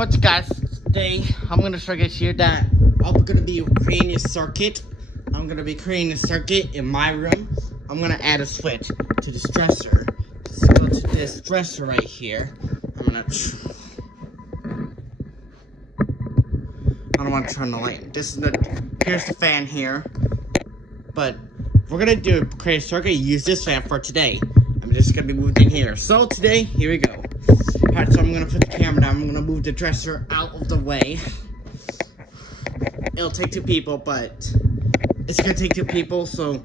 What's guys, today I'm gonna show you guys here that I'm gonna be creating a circuit. I'm gonna be creating a circuit in my room. I'm gonna add a switch to this dresser. Let's go to this dresser right here. I don't want to turn the light. Here's the fan here. But we're gonna create a circuit, use this fan for today. I'm just gonna be moved in here. So today, here we go. Alright, so I'm gonna put the camera down. I'm gonna move the dresser out of the way. It'll take two people, but it's gonna take two people, so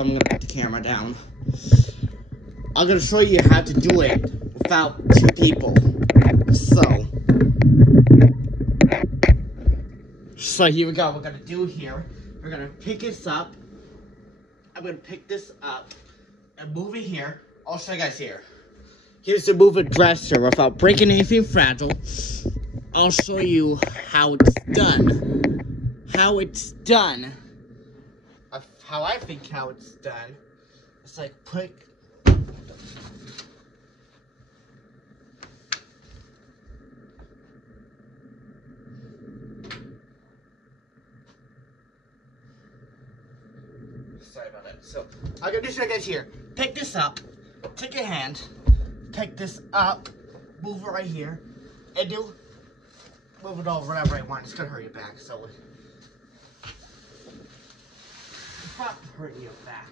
I'm gonna put the camera down. I'm gonna show you how to do it without two people. So here we go. We're gonna do here. We're gonna pick this up. I'm gonna pick this up and move it here. I'll show you guys here. Here's the move a dresser without breaking anything fragile. I'll show you how it's done. How it's done. How I think how it's done. It's like put. Sorry about that. So, I'm gonna show you guys here. Pick this up. Take your hand. Pick this up. Move it right here. And move it over whatever I want. It's gonna hurt your back. So, without hurting your back.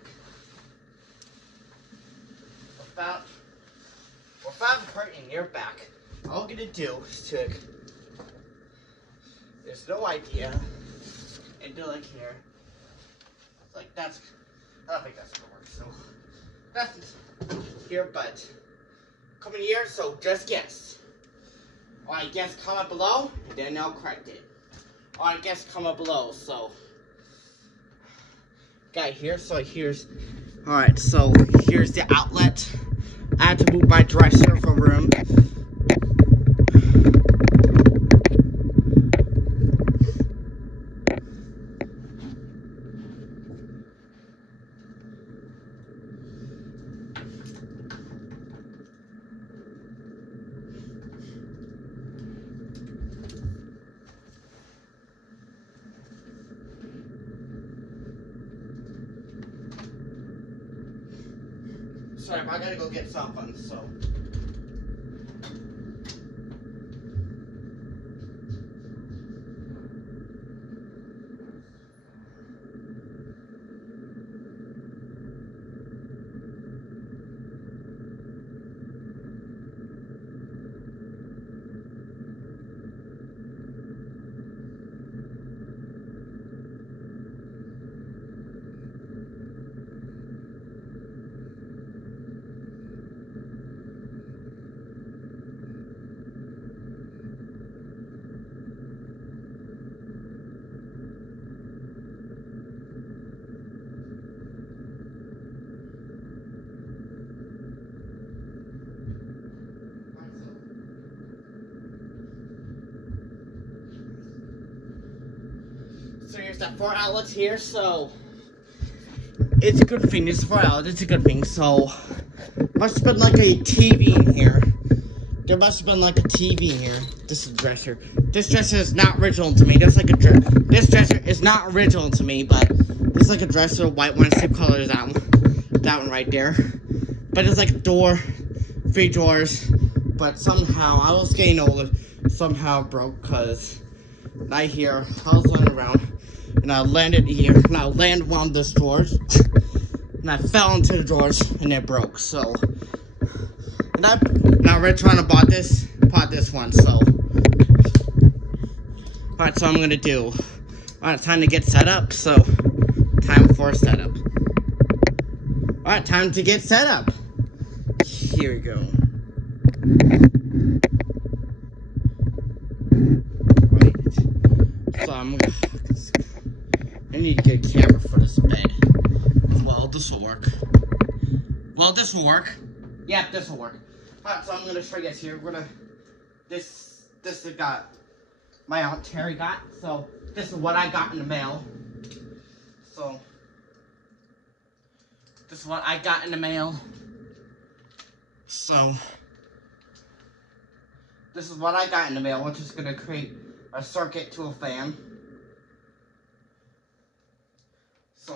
Without hurting your back. All I'm gonna do is take. There's no idea. And do like here. Like that's, I don't think that's gonna work. So that's here, but come in here. So just guess. Or I guess comment below, and then I'll correct it. Or I guess comment below. So got here. So here's, all right. So here's the outlet. I had to move my dresser from room. Sorry, but I gotta go get something, so. So here's that 4 outlets here, so it's a good thing. This is 4 outlets, it's a good thing. So must have been like a TV in here. There must have been like a TV in here. This is a dresser. This dresser is not original to me. This dresser is not original to me, but it's like a dresser, white one, same color as that one. That one right there. But it's like a door, 3 drawers. But somehow I was getting older. Somehow it broke because right here I was running around. And I landed here, and I landed on this drawers, and I fell into the drawers, and it broke. So, now we're trying to bought this one. So, all right, so I'm gonna do. All right, time to get set up. So, time for setup. All right, time to get set up. Here we go. Right. So I need to get a camera for this bed. Well, this will work. Yeah, this will work. Alright, so I'm gonna show you guys here. This I got, my Aunt Terry got. So this is what I got in the mail. So this is what I got in the mail. So this is what I got in the mail, which is going to create a circuit to a fan. So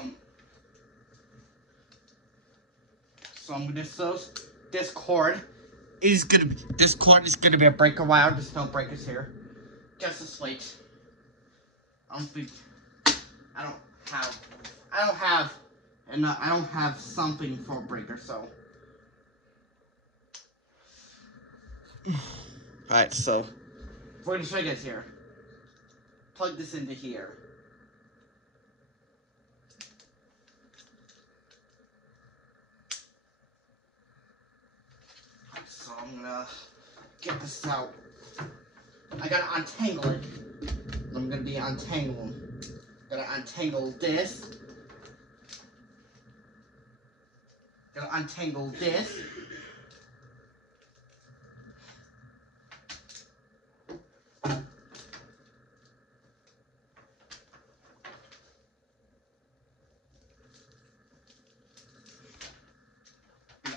I'm going to this cord is going to be a breaker wire. There's no breakers here. Just a switch. I don't have something for a breaker, so. Alright, so we're gonna show you guys here. Plug this into here. So I'm gonna get this out. I gotta untangle it. I'm gonna be untangling. Gotta untangle this. Gotta untangle this.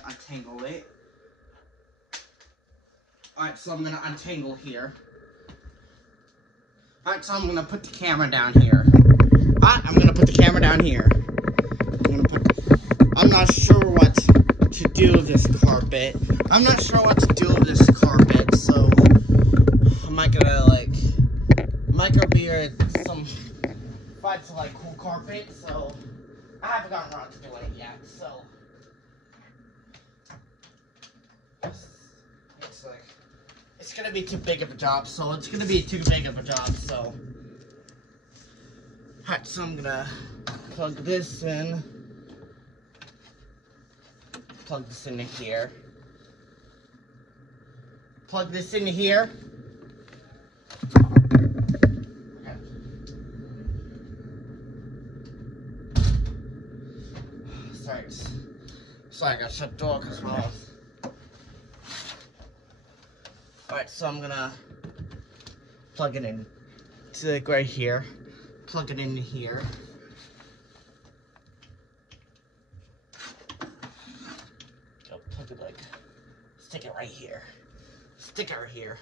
Untangle it. Alright, so I'm gonna untangle here. Alright, so I'm gonna put the camera down here. Alright, I'm gonna put the camera down here. I'm not sure what to do with this carpet. I'm not sure what to do with this carpet, so I might be some fights like cool carpet, so I haven't gotten around to doing it yet, so it's gonna be too big of a job, so alright, so I'm gonna plug this in. Plug this into here. Plug this into here. Okay. Sorry, I gotta shut the door because Alright, so I'm gonna plug it in to like right here. Plug it into here. Plug it like, stick it right here. Stick it right here.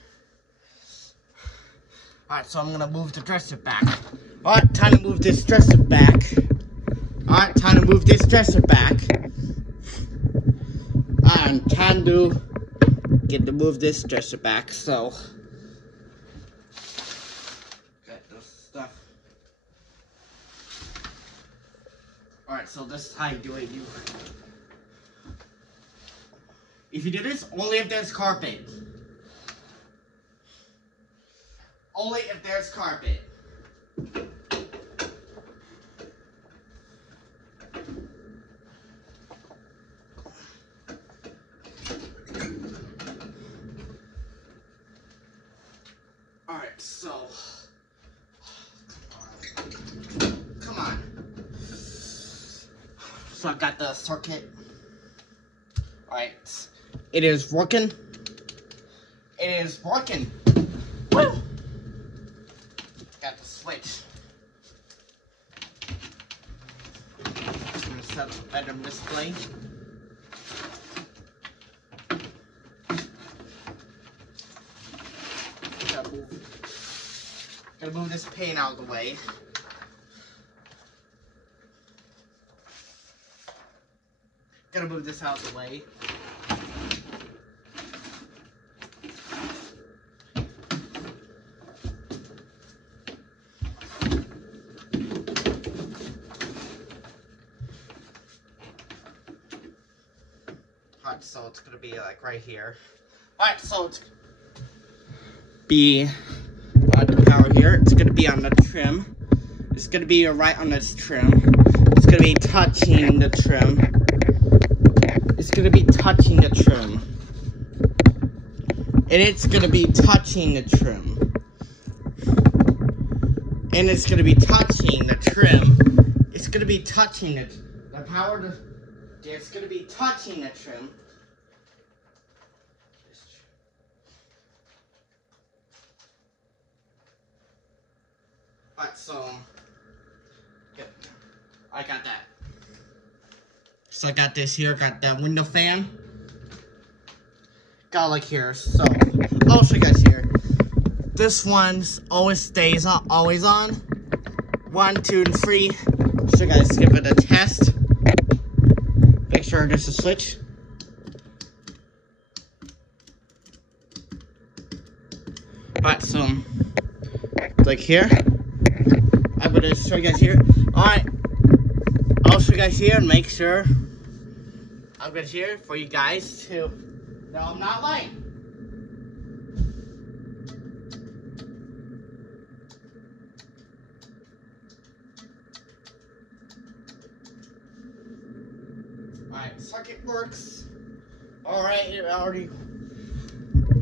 Alright, so I'm gonna move the dresser back. Alright, time to move this dresser back. Alright, time to move this dresser back. And time to move this dresser back, so. Got this stuff. Alright, so this is how you do it. If you do this, only if there's carpet. Only if there's carpet. Alright, so. Come on. So I got the circuit. Alright. It is working. It is working. Woo! Got the switch. I'm gonna set up a better display. Gotta move this pane out of the way. Gotta move this out of the way. Alright, so it's gonna be like right here. Alright, so it's be the power here. It's gonna be on the trim. It's gonna be right on this trim. It's gonna be touching the trim. It's gonna be touching the trim. And it's gonna be touching the trim. And it's gonna be touching the trim. It's gonna be touching it. The power to. It's gonna be touching the trim. Alright, so good. I got that. So I got this here, got that window fan. got like here. So I'll show you guys here. This one's always stays on, always on. 1, 2, and 3. So guys, give it a test. Make sure there's a switch. Alright, so like here. I'm gonna show you guys here. Alright. I'll show you guys here and make sure I'm gonna here for you guys to know I'm not lying. Alright, circuit works. Alright, it already.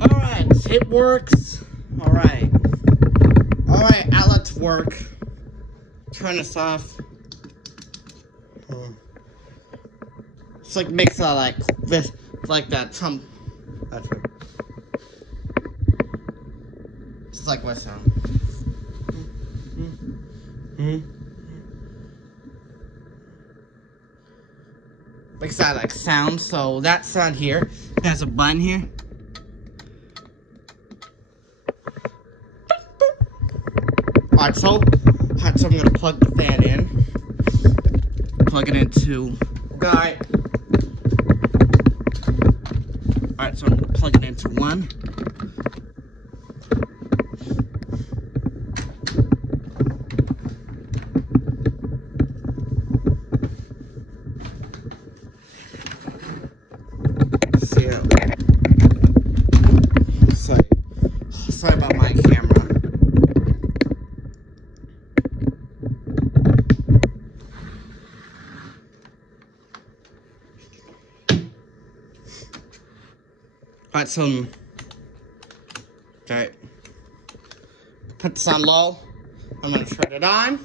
Alright, it works. Alright. Alright, outlets work. Turn this off. It's like makes a like this, like that some. That's right. It's like what sound? Makes that like sound. So that sound here has a button here. Alright, so I'm gonna plug the fan in. Plug it into guy. Alright, so I'm gonna plug it into 1. See how sorry about my camera. Alright, so okay, put this on low. I'm gonna turn it on.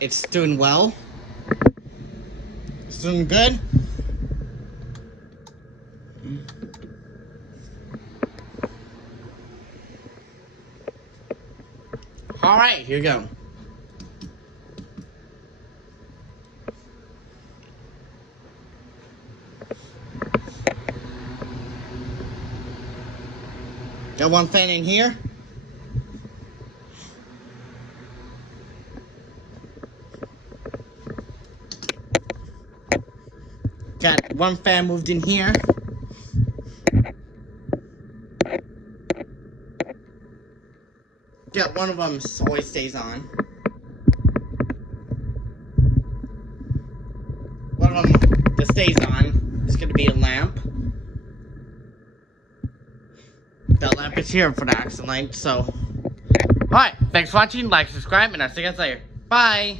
It's doing well. It's doing good. Alright, here you go. Got one fan in here. Got one fan moved in here. Yeah, one of them always stays on. One of them that stays on is going to be a lamp. That lamp is here for the accent light, so. Alright, thanks for watching, like, subscribe, and I'll see you guys later. Bye!